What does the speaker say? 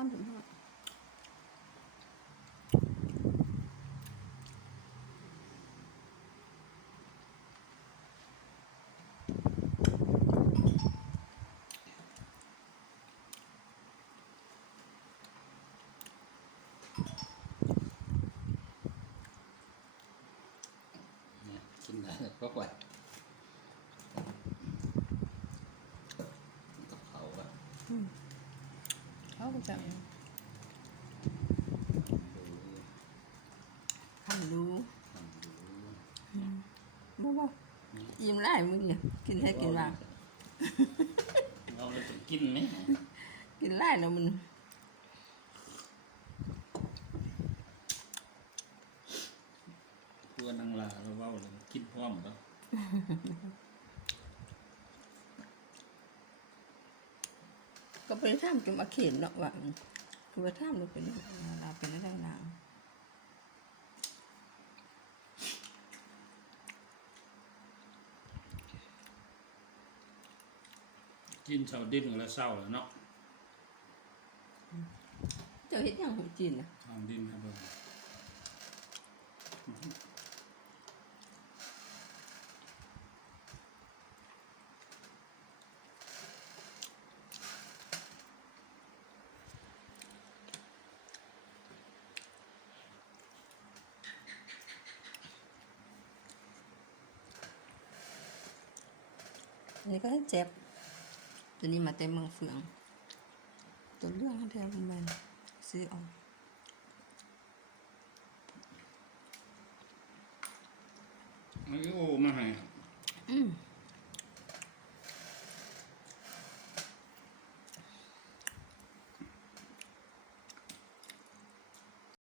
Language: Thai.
ามถึงห้าเนี่ยกินได้ก็ไหวกับเขาอะ เขาก็จะดูทำรู้ทำดูบ่บ่ยิ้มไล่มึงเนี่ยกินให้กินว่าเราเลยจะกินไหมกินไล่แล้วมันเพื่อนนางลาเราเว่าเลยกินพร้อมแล้ว ก็ไปทำจนมาเข็นเนาะว่าคือไปทำมันเป็นเราเป็นได้นานกินเช้าดิ้นแล้วเศร้าแล้วเนาะเจ้าเห็นยังหูจีนนะทางดิ้นครับเบิ่งอัน นี้ก็ให้เจ็บ ตัวนี้มาเต็มเมืองเฟือง ตัวเรื่องให้เธอประมาณซื้อเอาไอ้โอ้มาให้อืม